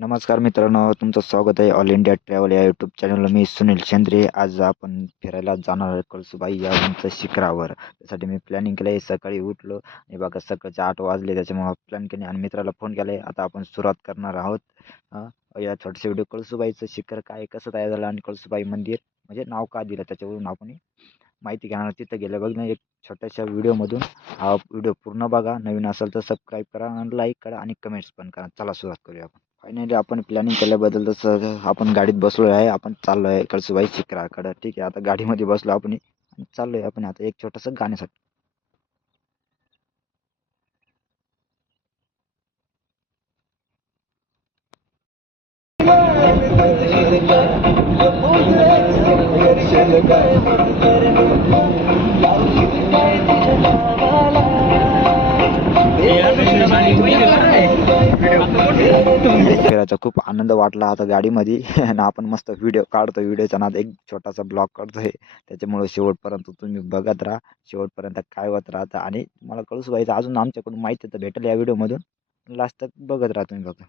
नमस्कार मित्रांनो तुमचं स्वागत आहे ऑल इंडिया ट्रॅव्हल या यूट्यूब चॅनलला मी सुनील शेंद्रे. आज आपण फिरायला जाणार आहे कळसुबाई या उंच शिखरावर. त्यासाठी मी प्लॅनिंग केलं आहे सकाळी उठलो. आणि बघा सकाळचे आठ वाजले त्याच्यामुळं प्लॅन केले आणि मित्राला फोन केला आहे आता आपण सुरुवात करणार आहोत. या छोटेसे व्हिडिओ कळसुबाईचं शिखर काय कसं तयार झालं आणि कळसुबाई मंदिर म्हणजे नाव का दिलं त्याच्यावरून आपण माहिती घेणार तिथं गेलं बघ ना एक छोट्याशा व्हिडिओमधून हा व्हिडिओ पूर्ण बघा. नवीन असेल तर सबस्क्राईब करा आणि लाईक करा आणि कमेंट्स पण करा. चला सुरुवात करूया आपण. फायनली आपण प्लॅनिंग केल्याबद्दल तसं आपण गाडीत बसलो आहे आपण चाललो आहे कळसुबाई शिकराकडं ठीक आहे आता गाडीमध्ये बसलो आपण आणि चाललो आहे आपण आता एक छोटंसं गाण्यासाठी फिरायचा खूप आनंद वाटला आता गाडीमध्ये. आणि आपण मस्त व्हिडिओ काढतो व्हिडिओचा नाद एक छोटासा ब्लॉग आहे त्याच्यामुळे शेवटपर्यंत तुम्ही बघत राहा. शेवटपर्यंत काय होत राहतं. आणि मला कळूच व्हायचं अजून आमच्याकडून माहिती तर भेटेल या व्हिडिओमधून लास्ट तक बघत राहा तुम्ही बघा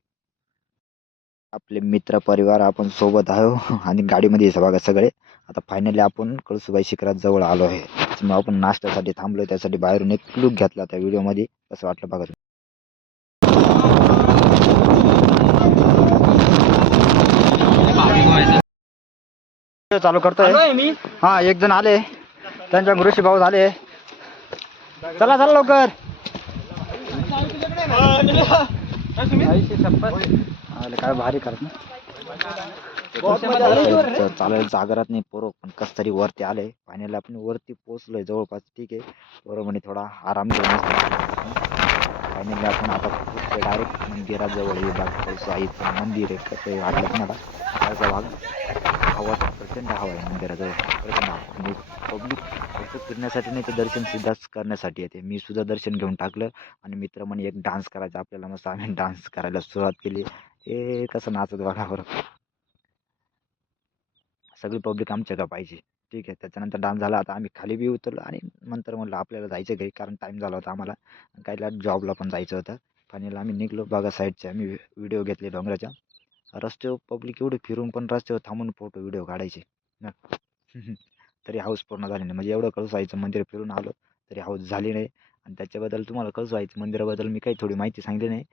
आपले मित्र परिवार आपण सोबत आहो. आणि गाडीमध्ये बघा सगळे. आता फायनली आपण कळसुबाई शिखरात जवळ आलो आहे. मग आपण नाश्त्यासाठी थांबलो त्यासाठी बाहेरून एक लुक घेतला त्या व्हिडिओमध्ये कसं वाटलं बघा चालू करतोय. मी. हा एक जण आले. त्यांच्या ऋषी भाऊ झाले. चला चला लवकर. आले, काय भारी करत ना. चालेल जागरात नाही पोरं पण कस तरी वरती आले. फायनली आपण वरती पोहोचलोय जवळपास. ठीक आहे. पोरं म्हणे थोडा आराम घेऊन फायनली आपण आता डायरेक्ट मंदिराजवळ. आईचं मंदिर आहे कसं वाटलं तुम्हाला. त्याचा भाग. हवा प्रचंड हवा आहे मंदिराजवळ. प्रचंड हवा म्हणजे पब्लिक फक्त फिरण्यासाठी नाही तर दर्शन सुद्धाच करण्यासाठी येते. मी सुद्धा दर्शन घेऊन टाकलं आणि मित्र म्हणे एक डान्स करायचा. आपल्याला मस्त आम्ही डान्स करायला सुरुवात केली. हे कसं नाचत बघा बरं. सगळी पब्लिक आमच्या का पाहिजे. ठीक आहे. त्याच्यानंतर डान्स झाला. आता आम्ही खाली बी उतरलो आणि नंतर म्हणलं आपल्याला जायचं घरी कारण टाईम झाला होता आम्हाला. काहीला जॉबला पण जायचं होतं. फायनल आम्ही निघलो. बघा साईडच्या आम्ही व्हिडिओ घेतले डोंगराच्या. रस्त्यावर पब्लिक एवढे फिरून पण रस्त्यावर थांबून फोटो व्हिडिओ काढायचे. ना. तरी हाऊस पूर्ण झाली नाही. म्हणजे एवढं कळसायचं मंदिर फिरून आलो तरी हाऊस झाली नाही. आणि त्याच्याबद्दल तुम्हाला कळसायचं मंदिराबद्दल मी काही थोडी माहिती सांगली नाही.